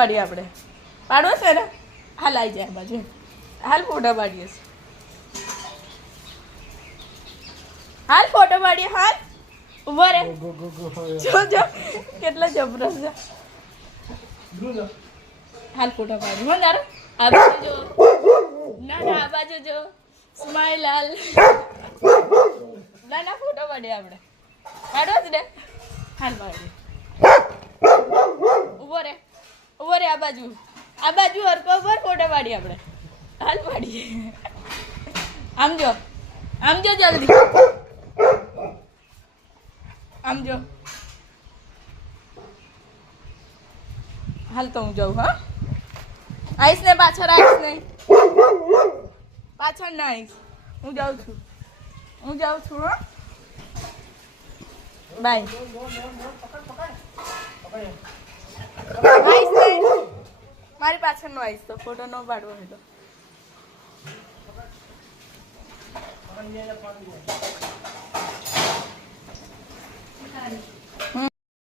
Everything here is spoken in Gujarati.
પાડીએ આપણે પાડવો છે ને હાલ આવી જાય બાજુ હાલ ફોટો પાડીએ હાલ ફોટો પાડીએ હાલ ઉભા રે જો કેટલા જબરદસ્ત છે હાલ ફોટો પાડી હો તારો આ બાજુ જો ના આ બાજુ જો સ્માઈલ હાલ ના ફોટો પાડીએ આપણે પાડવો જ ને હાલ પાડીએ ઉભો રે આ બાજુ હરકો પર ફોટો પાડીએ આપણે હાલ પાડીએ આમ જો જલ્દી આમ જો હાલ તો હું જાઉં હા આવીશ ને પાછળ આવીશ નહીં પાછળ ના આવીશ હું જાઉં છું હા બાય આવીશ નહીં મારી પાછળ નો આવીશ તો ફોટો ન પાડવો હોય તો